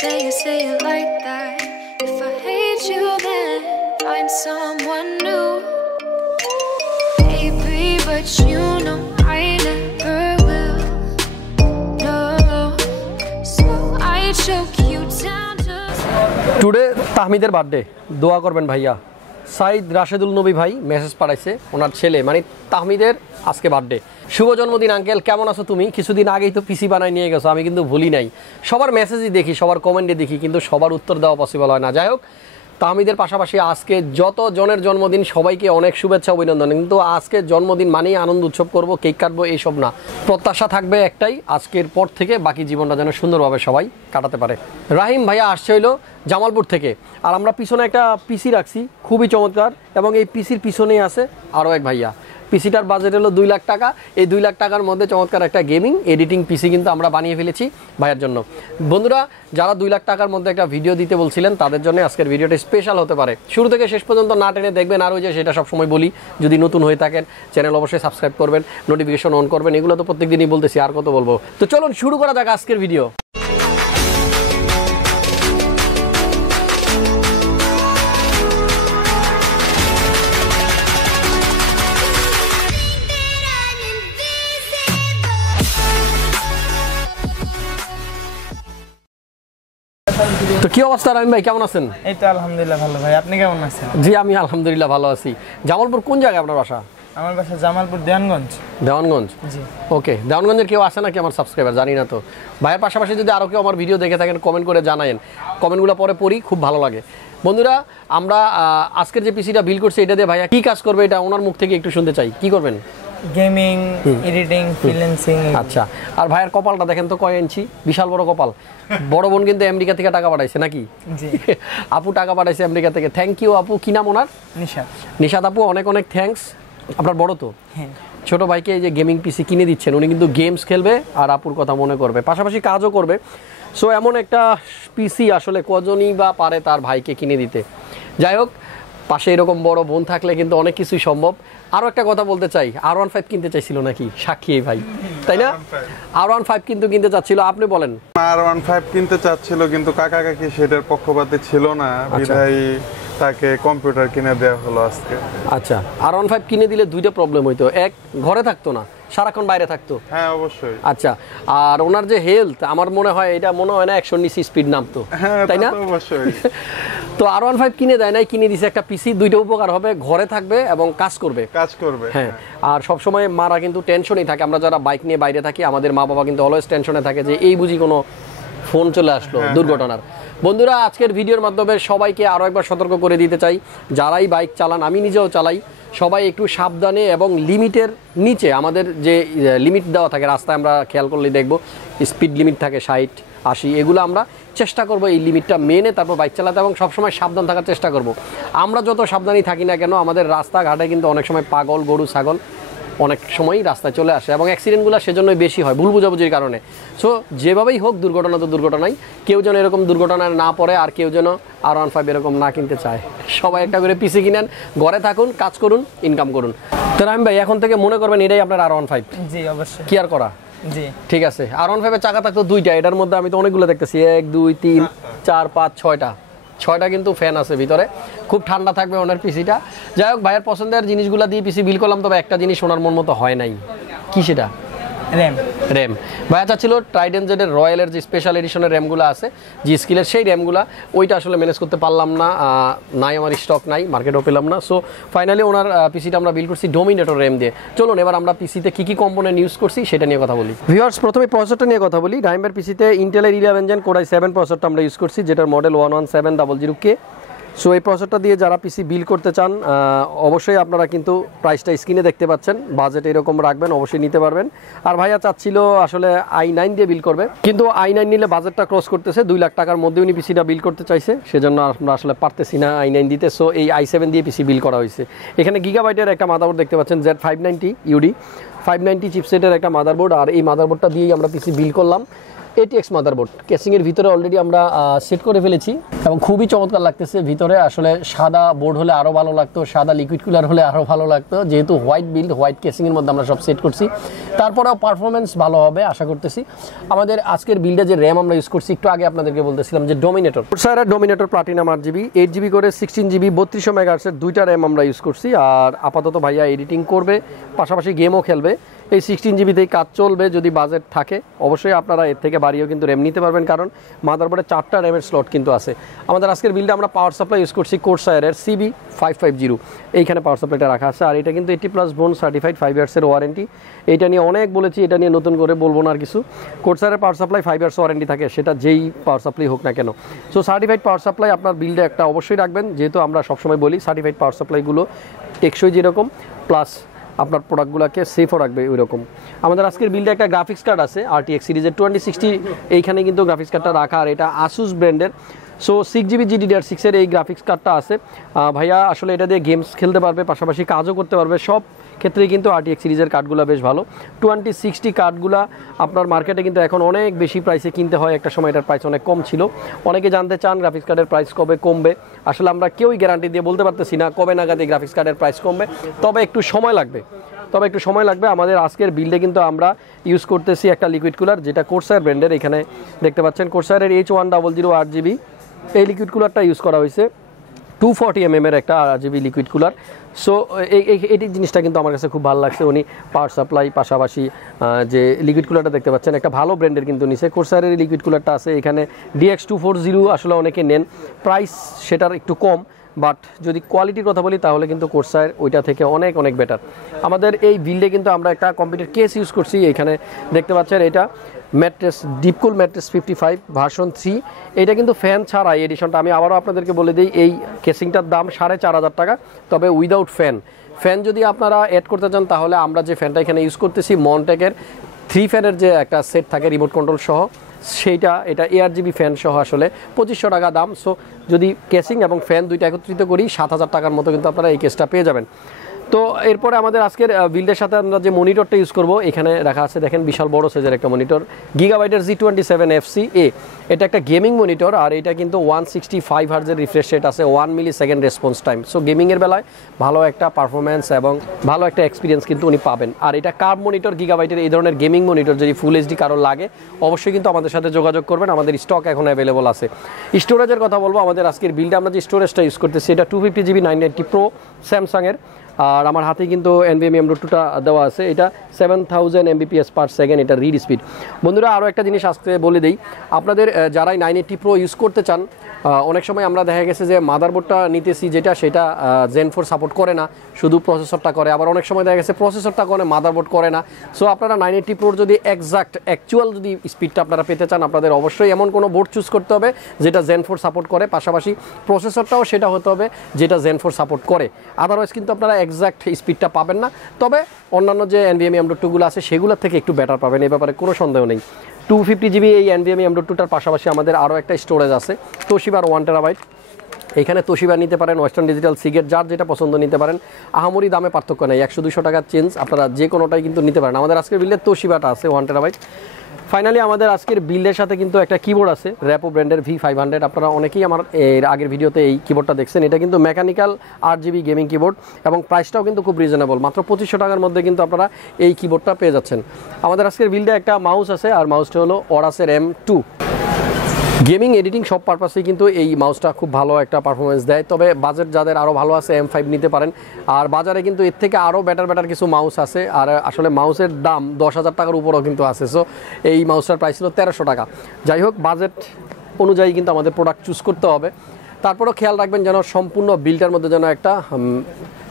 say it like that. If I hate you, then find someone new. Baby, but you know I never will. No, so I choke you down to. Today তাহমিদের birthday, দোয়া করবেন ভাইয়া। সাইদ রাশেদুল নবী ভাই message পাঠাইছে, ওনার ছেলে মানে তাহমিদের আজকে বার্থডে। শুভ জন্মদিন আঙ্কেল, কেমন আছো তুমি? কিছুদিন আগেই তো পিসি বানাই নিয়ে গেছো, আমি কিন্তু ভুলি নাই। সবার মেসেজই দেখি, সবার কমেন্টে দেখি, কিন্তু সবার উত্তর দেওয়া পসিবল হয় না। যাই হোক, তাহমিদের পাশাপাশি আজকে যত জনের জন্মদিন সবাইকে অনেক শুভেচ্ছা অভিনন্দন। কিন্তু আজকে জন্মদিন মানেই আনন্দ উৎসব করব, কেক কাটবো, এইসব না। প্রত্যাশা থাকবে একটাই, আজকের পর থেকে বাকি জীবনটা যেন সুন্দরভাবে সবাই কাটাতে পারে। রাহিম ভাইয়া আসছে হইলো জামালপুর থেকে, আর আমরা পিছনে একটা পিসি রাখছি, খুবই চমৎকার। এবং এই পিসির পিছনেই আছে আরও এক ভাইয়া। পিসিটার বাজেট হলো 2 লাখ টাকা। এই 2 লাখ টাকার মধ্যে চমৎকার একটা গেমিং এডিটিং পিসি কিন্তু আমরা বানিয়ে ফেলেছি ভাইয়ের জন্য। বন্ধুরা, যারা 2 লাখ টাকার মধ্যে একটা ভিডিও দিতে বলছিলেন, তাদের জন্য আজকের ভিডিওটা স্পেশাল হতে পারে। শুরু থেকে শেষ পর্যন্ত না টেনে দেখবেন। আর ওই যে সেটা সবসময় বলি, যদি নতুন হয়ে থাকেন চ্যানেল অবশ্যই সাবস্ক্রাইব করবেন, নোটিফিকেশন অন করবেন। এগুলো তো প্রত্যেক দিনই বলতেছি, আর কত বলবো। তো চলুন শুরু করা যাক আজকের ভিডিও। তো কি অবস্থা রাহিম ভাই, কেমন আছেন? এই তো আলহামদুলিল্লাহ ভালো ভাই, আপনি কেমন আছেন? জি আমি আলহামদুলিল্লাহ ভালো আছি। জামালপুর কোন জায়গায় আপনার বাসা? আমার বাসা জামালপুর দেওয়ানগঞ্জ। দেওয়ানগঞ্জ, জি ওকে। দেওয়ানগঞ্জের কেউ আসে নাকি আমার সাবস্ক্রাইবার? জানি না তো। ভাইয়ের পাশাপাশি যদি আরও কেউ আমার ভিডিও দেখে থাকেন কমেন্ট করে জানায়েন, কমেন্টগুলো পরে পড়ি, খুব ভালো লাগে। বন্ধুরা, আমরা আজকের যে পিসিটা বিল করছি এটা দিয়ে ভাইয়া কী কাজ করবে এটা ওনার মুখ থেকে একটু শুনতে চাই। কি করবেন? Gaming, editing, freelancing. আচ্ছা, আর ভাইয়ের কপালটা দেখেন তো কয় ইঞ্চি, বিশাল বড় কপাল। বড় বোন কিন্তু আমেরিকা থেকে টাকা পাঠাইছে নাকি? জি আপু টাকা পাঠাইছে আমেরিকা থেকে, থ্যাংক ইউ আপু। কি নাম ওনার? নিশাদ। নিশাদ আপু, অনেক অনেক থ্যাঙ্কস। আপনার বড় তো? হ্যাঁ। ছোট ভাইকে এই যে গেমিং পিসি কিনে দিচ্ছেন, উনি কিন্তু গেমস খেলবে আর আপুর কথা মনে করবে, পাশাপাশি কাজও করবে। সো এমন একটা পিসি আসলে কজনই বা পারে তার ভাইকে কিনে দিতে। যাই হোক, পাশে এরকম বড় বোন থাকলে কিন্তু অনেক কিছুই সম্ভব। আরও একটা কথা বলতে চাই, R15 কিনতে চাইছিল নাকি সাক্ষী ভাই, তাই না? R15 কিন্তু কিনতে চাচ্ছিল, আপনি বলেন। R15 কিনতে চাচ্ছিল, কিন্তু কাকা কাকি সেটার পক্ষপাতে ছিল না, বিধায় তাকে কম্পিউটার কিনে দেওয়া হলো আজকে। আচ্ছা, R15 কিনে দিলে দুইটা প্রবলেম হইতো, এক ঘরে থাকতো না, সারাক্ষণ বাইরে থাকতো। হ্যাঁ অবশ্যই। আচ্ছা, আর ওনার যে হেলথ, আমার মনে হয় এটা মনে হয় না 100 নিচে স্পিড নামতো, তাই না? অবশ্যই। তো R15 কিনে দেয় নাই, কিনে দিছে একটা পিসি। দুইটা উপকার হবে, ঘরে থাকবে এবং কাজ করবে। হ্যাঁ, আর সবসময় মারা কিন্তু টেনশনই থাকে। আমরা যারা বাইক নিয়ে বাইরে থাকি, আমাদের মা বাবা কিন্তু অলওয়েজ টেনশনে থাকে যে এই বুঝি কোনো ফোন চলে আসলো দুর্ঘটনার। বন্ধুরা, আজকের ভিডিওর মাধ্যমে সবাইকে আরও একবার সতর্ক করে দিতে চাই, যারাই বাইক চালান, আমি নিজেও চালাই, সবাই একটু সাবধানে এবং লিমিটের নিচে, আমাদের যে লিমিট দেওয়া থাকে রাস্তায় আমরা খেয়াল করলে দেখব স্পিড লিমিট থাকে 60, 80, এগুলো আমরা চেষ্টা করব এই লিমিটটা মেনে তারপর বাইক চালাতে, এবং সবসময় সাবধান থাকার চেষ্টা করব। আমরা যত সাবধানই থাকি না কেন, আমাদের রাস্তাঘাটে কিন্তু অনেক সময় পাগল, গরু, ছাগল অনেক সময়ই রাস্তায় চলে আসে, এবং অ্যাক্সিডেন্টগুলো সেজন্যই বেশি হয়, ভুল বুঝাবুঝির কারণে। সো যেভাবেই হোক, দুর্ঘটনা তো দুর্ঘটনাই, কেউ যেন এরকম দুর্ঘটনায় না পড়ে, আর কেউ যেন R15 এরকম না কিনতে চায়। সবাই একটা করে পিসি কিনেন, ঘরে থাকুন, কাজ করুন, ইনকাম করুন। তো রাহিম ভাই, এখন থেকে মনে করবেন এটাই আপনার R15? জি অবশ্যই। কি আর করা। জি ঠিক আছে। R15 এর চাকা থাকতো 2টা, এটার মধ্যে আমি তো অনেকগুলো দেখতেছি, 1, 2, 3, 4, 5, 6টা কিন্তু ফ্যান আছে ভিতরে, খুব ঠান্ডা থাকবে ওনার পিসিটা। যাই হোক, ভাইয়ের পছন্দের জিনিসগুলো দিয়ে পিসি বিল করলাম, তবে একটা জিনিস ওনার মন মতো হয় নাই। কি সেটা? র্যাম। ভাইয়া চাচ্ছিল ট্রাইডেন্ট জেডের রয়্যালের যে স্পেশাল এডিশনের র্যামগুলো আছে, জি স্কিলের, সেই র্যামগুলো, ওইটা আসলে ম্যানেজ করতে পারলাম না, নাই আমার স্টক নাই, মার্কেটেও পেলাম না। সো ফাইনালি ওনার পিসিটা আমরা বিল করছি ডোমিনেটর র্যাম দিয়ে। চলুন এবার আমরা পিসিতে কী কী কম্পোনেন্ট ইউজ করছি সেটা নিয়ে কথা বলি। ভিউয়ার্স, প্রথমে প্রসেসরটা নিয়ে কথা বলি। রাহিমের পিসিতে ইন্টেলের 11 জেন কোর i7 প্রসেসরটা আমরা ইউজ করছি, যেটার মডেল 11700K। সো এই প্রসেসরটা দিয়ে যারা পিসি বিল করতে চান, অবশ্যই আপনারা কিন্তু প্রাইসটা স্ক্রিনে দেখতে পাচ্ছেন, বাজেট এরকম রাখবেন, অবশ্যই নিতে পারবেন। আর ভাইয়া চাচ্ছিল আসলে i9 দিয়ে বিল করবে, কিন্তু i9 নিলে বাজেটটা ক্রস করতেছে, 2 লাখ টাকার মধ্যে উনি পিসিটা বিল করতে চাইছে, সেজন্য আমরা আসলে পারতেছি না i9 দিতে। সো এই i7 দিয়ে পিসি বিল করা হয়েছে। এখানে গিগাবাইটের একটা মাদারবোর্ড দেখতে পাচ্ছেন, Z590 UD, 590 চিপসেটের একটা মাদারবোর্ড, আর এই মাদারবোর্ডটা দিয়েই আমরা পিসি বিল্ড করলাম। ATX মাদারবোর্ড কেসিংয়ের ভিতরে অলরেডি আমরা সেট করে ফেলেছি এবং খুবই চমৎকার লাগতেছে ভিতরে। আসলে সাদা বোর্ড হলে আরও ভালো লাগতো, সাদা লিকুইড কুলার হলে আরও ভালো লাগতো, যেহেতু হোয়াইট বিল্ড, হোয়াইট কেসিংয়ের মধ্যে আমরা সব সেট করছি। তারপরেও পারফরমেন্স ভালো হবে আশা করতেছি। আমাদের আজকের বিল্ডে যে র্যাম আমরা ইউজ করছি, একটু আগে আপনাদেরকে বলতেছিলাম যে dominator, কোরসায়ারের dominator platinum 8GB, 8GB করে 16GB 3200 মেগাহার্টজের দুইটা র্যাম আমরা ইউজ করছি। আর আপাতত ভাইয়া এডিটিং করবে, পাশাপাশি গেমও খেলবে। এই 16GBতেই কাজ চলবে। যদি বাজেট থাকে অবশ্যই আপনারা এর থেকে বাড়িয়েও কিন্তু র্যাম নিতে পারবেন, কারণ মাদারবোর্ডে 4টা র্যামের স্লট কিন্তু আছে। আমাদের আজকের বিল্ডে আমরা পাওয়ার সাপ্লাই ইউজ করছি কোরসায়ারের CB550, এইখানে পাওয়ার সাপ্লাইটা রাখা আছে। আর এটা কিন্তু 80+ বোন সার্টিফাইড, 5 ইয়ার্সের ওয়ারেন্টি। এটা নিয়ে অনেক বলেছি, এটা নিয়ে নতুন করে বলবো না আর কিছু। কোরসায়ারের পাওয়ার সাপ্লাই 5 ইয়ার্স ওয়ারেন্টি থাকে, সেটা যেই পাওয়ার সাপ্লাই হোক না কেন। সো সার্টিফাইড পাওয়ার সাপ্লাই আপনার বিল্ডে একটা অবশ্যই রাখবেন, যেহেতু আমরা সবসময় বলি সার্টিফাইড পাওয়ার সাপ্লাইগুলো টেকসই যেরকম, প্লাস আপনার প্রোডাক্টগুলোকে সেফও রাখবে ওই রকম। আমাদের আজকের বিল্ডে একটা গ্রাফিক্স কার্ড আছে RTX সিরিজের 2060, এইখানে কিন্তু গ্রাফিক্স কার্ডটা রাখা, আর এটা আসুস ব্র্যান্ডের। সো 6GB GDDR6 এর এই গ্রাফিক্স কার্ডটা আছে। ভাইয়া আসলে এটা দিয়ে গেমস খেলতে পারবে, পাশাপাশি কাজও করতে পারবে, সব ক্ষেত্রেই কিন্তু RTX সিরিজের কার্ডগুলো বেশ ভালো। 2060 কার্ডগুলো আপনার মার্কেটে কিন্তু এখন অনেক বেশি প্রাইসে কিনতে হয়, একটা সময় এটার প্রাইস অনেক কম ছিল। অনেকে জানতে চান গ্রাফিক্স কার্ডের প্রাইস কবে কমবে। আসলে আমরা কেউই গ্যারান্টি দিয়ে বলতে পারতেছি না কবে নাগাদ এই গ্রাফিক্স কার্ডের প্রাইস কমবে, তবে একটু সময় লাগবে। আমাদের আজকের বিল্ডে কিন্তু আমরা ইউজ করতেছি একটা লিকুইড কুলার, যেটা কোরসায়ার ব্র্যান্ডের। এখানে দেখতে পাচ্ছেন কোরসায়ারের H100 8GB, এই লিকুইড কুলারটা ইউজ করা হয়েছে। 240 mm এর একটা RGB লিকুইড কুলার। সো এই জিনিসটা কিন্তু আমার কাছে খুব ভালো লাগছে। উনি পাওয়ার সাপ্লাই পাশাপাশি যে লিকুইড কুলারটা দেখতে পাচ্ছেন একটা ভালো ব্র্যান্ডের কিন্তু নিছে। কোরসায়ারের লিকুইড কুলারটা আছে এখানে DX240, আসলে অনেকে নেন, প্রাইস সেটার একটু কম, বাট যদি কোয়ালিটির কথা বলি তাহলে কিন্তু কোরসায়ার ওইটা থেকে অনেক অনেক বেটার। আমাদের এই বিল্ডে কিন্তু আমরা একটা কম্পিউটার কেস ইউজ করছি, এখানে দেখতে পাচ্ছেন এটা ম্যাট্রেস ডিপকুল ম্যাট্রেস 55 ভার্সন 3। এটা কিন্তু ফ্যান ছাড়া এই এডিশনটা, আমি আবারও আপনাদেরকে বলে দিই, এই কেসিংটার দাম 4500 টাকা, তবে উইদাউট ফ্যান যদি আপনারা অ্যাড করতে চান তাহলে আমরা যে ফ্যানটা এখানে ইউজ করতেছি মনটেকের 3 ফ্যানের যে একটা সেট থাকে রিমোট কন্ট্রোল সহ, এটা ARGB ফ্যান সহ আসলে 2500 টাকা দাম। সো যদি কেসিং এবং ফ্যান দুইটা একত্রিত করি 7000 টাকার মতো কিন্তু আপনারা এই কেসটা পেয়ে যাবেন। তো এরপরে আমাদের আজকের বিল্ডের সাথে আমরা যে মনিটরটা ইউজ করব এখানে রাখা আছে, দেখেন বিশাল বড় সাইজের একটা মনিটর, গিগাবাইটের G27 FCA। এটা একটা গেমিং মনিটর, আর এটা কিন্তু 165 হার্জের রিফ্রেশ রেট আছে, 1 মিলিসেকেন্ড রেসপন্স টাইম। সো গেমিংয়ের বেলায় ভালো একটা পারফরমেন্স এবং ভালো একটা এক্সপিরিয়েন্স কিন্তু উনি পাবেন। আর এটা কার্ভ মনিটর, গিগাবাইটের এই ধরনের গেমিং মনিটর যদি ফুল HD কারো লাগে অবশ্যই কিন্তু আমাদের সাথে যোগাযোগ করবেন, আমাদের স্টক এখন অ্যাভেলেবল আছে। স্টোরেজের কথা বলবো, আমাদের আজকের বিল্ডে আমরা যে স্টোরেজটা ইউজ করতেছি এটা 250GB 990 Pro স্যামসাংয়ের। আর আমার হাতে কিন্তু NVMe M.2টা দেওয়া আছে, এটা 7000 Mbps/s এটা রিড স্পিড। বন্ধুরা আরও একটা জিনিস আজকে বলে দিই, আপনাদের যারাই 980 Pro ইউজ করতে চান, অনেক সময় আমরা দেখা গেছে যে মাদারবোর্ডটা নিতেছি সেটা Zen 4 সাপোর্ট করে না, শুধু প্রসেসরটা করে, আবার অনেক সময় দেখা গেছে প্রসেসরটা করে মাদারবোর্ড করে না। সো আপনারা 980 Pro যদি অ্যাকচুয়াল যদি স্পিডটা আপনারা পেতে চান, আপনাদের অবশ্যই এমন কোনো বোর্ড চুজ করতে হবে যেটা Zen 4 সাপোর্ট করে, পাশাপাশি প্রসেসরটাও সেটা হতে হবে যেটা Zen 4 সাপোর্ট করে। আদারওয়াইজ কিন্তু আপনারা এক্সাক্ট স্পিডটা পাবেন না, তবে অন্যান্য যে NVMe M.2গুলো আছে সেগুলোর থেকে একটু বেটার পাবেন, এই ব্যাপারে কোনো সন্দেহ নেই। 250GB এই NVMe M.2টার পাশাপাশি আমাদের আরও একটা স্টোরেজ আছে তোশিবার 1TB। এখানে তোশিবা নিতে পারেন, ওয়েস্টার্ন ডিজিটাল, সিগেট, যার যেটা পছন্দ নিতে পারেন। আহামরি দামে পার্থক্য নেই, 100-200 টাকার চেঞ্জ, আপনারা যে কোনোটাই কিন্তু নিতে পারেন। আমাদের আজকের বিল্ডে তোশিবাটা আছে 1TB। ফাইনালি আমাদের আজকের বিল্ডের সাথে কিন্তু একটা কিবোর্ড আছে র্যাপো ব্র্যান্ডের V500। আপনারা অনেকেই আমার এর আগের ভিডিওতে এই কিবোর্ডটা দেখছেন, এটা কিন্তু মেকানিক্যাল RGB গেমিং কিবোর্ড এবং প্রাইসটাও কিন্তু খুব রিজনেবল, মাত্র 2500 টাকার মধ্যে কিন্তু আপনারা এই কিবোর্ডটা পেয়ে যাচ্ছেন। আমাদের আজকের বিল্ডে একটা মাউস আছে, আর মাউসটা হলো অরাসের M2। গেমিং এডিটিং সব পারপাসেই কিন্তু এই মাউসটা খুব ভালো একটা পারফরমেন্স দেয়, তবে বাজেট যাদের আরও ভালো আছে M5 নিতে পারেন। আর বাজারে কিন্তু এর থেকে আরও বেটার কিছু মাউস আছে, আর আসলে মাউসের দাম 10,000 টাকার উপরেও কিন্তু আছে। সো এই মাউসটার প্রাইস ছিল 1300 টাকা। যাই হোক, বাজেট অনুযায়ী কিন্তু আমাদের প্রোডাক্ট চুজ করতে হবে। তারপরেও খেয়াল রাখবেন যেন সম্পূর্ণ বিলটার মধ্যে যেন একটা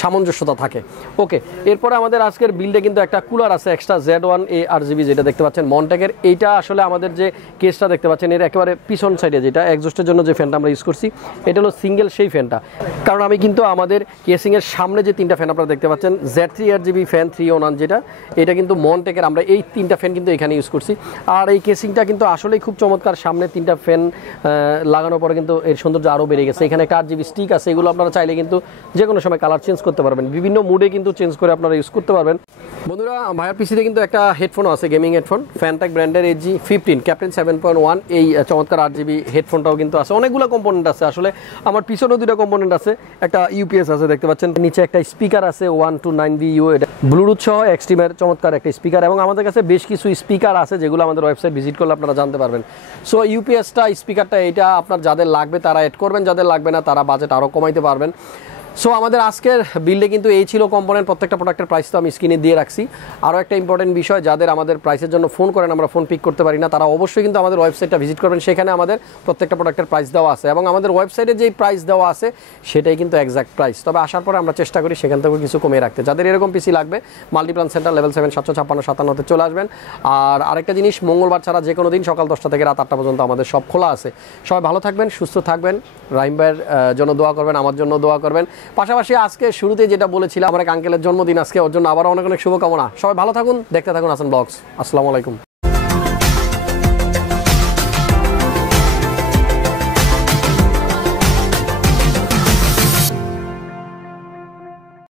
সামঞ্জস্যতা থাকে। ওকে, এরপরে আমাদের আজকের বিল্ডে কিন্তু একটা কুলার আছে এক্সট্রা Z1A RGB, যেটা দেখতে পাচ্ছেন মনটেকের। এইটা আসলে আমাদের যে কেসটা দেখতে পাচ্ছেন এর একেবারে পিছন সাইডে, যেটা এক্সজস্টের জন্য যে ফ্যানটা আমরা ইউজ করছি এটা হলো সিঙ্গেল সেই ফ্যানটা। কারণ আমি কিন্তু আমাদের কেসিংয়ের সামনে যে 3টা ফ্যান আপনারা দেখতে পাচ্ছেন Z3 RGB ফ্যান 301, যেটা এটা কিন্তু মনটেকের, আমরা এই 3টা ফ্যান কিন্তু এখানে ইউজ করছি। আর এই কেসিংটা কিন্তু আসলেই খুব চমৎকার, সামনে 3টা ফ্যান লাগানোর পরে কিন্তু এর সৌন্দর্য আরও বেড়ে গেছে। এখানে একটা RGB স্টিক আছে, এগুলো আপনারা চাইলে কিন্তু যে কোনো সময় কালার চেঞ্জ করতে পারবেন, বিভিন্ন মুডে কিন্তু চেঞ্জ করে আপনারা ইউজ করতে পারবেন। বন্ধুরা ভাইয়ার পিসিতে কিন্তু একটা হেডফোনও আছে, গেমিং হেডফোন, ফ্যানটেক ব্র্যান্ডের AG15 ক্যাপ্টেন 7.1, এই চমৎকার 8GB হেডফোনটাও কিন্তু আছে। অনেকগুলো কম্পোনেন্ট আছে, আসলে আমার পিছনেও দুটো কম্পোনেন্ট আছে, একটা ইউপিএস আছে দেখতে পাচ্ছেন, নিচে একটা স্পিকার আছে 129VU, এটা ব্লুটুথ সহ এক্সট্রিমের চমৎকার একটা স্পিকার, এবং আমাদের কাছে বেশ কিছু স্পিকার আছে যেগুলো আমাদের ওয়েবসাইট ভিজিট করলে আপনারা জানতে পারবেন। সো ইউপিএসটা, স্পিকারটা, এটা আপনার যাদের লাগবে তারা এড করবেন, যাদের লাগবে না তারা বাজেট আরও কমাইতে পারবেন। সো আমাদের আজকের বিল্ডে কিন্তু এই ছিল কম্পোনেন্ট, প্রত্যেকটা প্রোডাক্টের প্রাইস তো আমি স্ক্রিনে দিয়ে রাখছি। আরও একটা ইম্পর্টেন্ট বিষয়, যাদের আমাদের প্রাইসের জন্য ফোন করেন আমরা ফোন পিক করতে পারি না, তারা অবশ্যই কিন্তু আমাদের ওয়েবসাইটটা ভিজিট করবেন, সেখানে আমাদের প্রত্যেকটা প্রোডাক্টের প্রাইস দেওয়া আছে, এবং আমাদের ওয়েবসাইটে যেই প্রাইস দেওয়া আছে সেটাই কিন্তু এক্সাক্ট প্রাইস। তবে আসার পরে আমরা চেষ্টা করি সেখান থেকে কিছু কমিয়ে রাখতে। যাদের এরকম পিসি লাগবে মাল্টিপ্লান সেন্টার লেভেল 7 756-57 চলে আসবেন। আর আরেকটা জিনিস, মঙ্গলবার ছাড়া যে কোনো দিন সকাল 10টা থেকে রাত 8টা পর্যন্ত আমাদের সব খোলা আছে। সবাই ভালো থাকবেন, সুস্থ থাকবেন, রাহিম ভাইয়ের জন্য দোয়া করবেন, আমার জন্য দোয়া করবেন। পাশাপাশি আজকে শুরুতে যেটা বলেছিলাম, আমার এক আঙ্কেলের জন্মদিন আজকে, ওর জন্য আবার অনেক অনেক শুভকামনা। সবাই ভালো থাকুন, দেখতে থাকুন হাসান ব্লগস। আসসালামু আলাইকুম।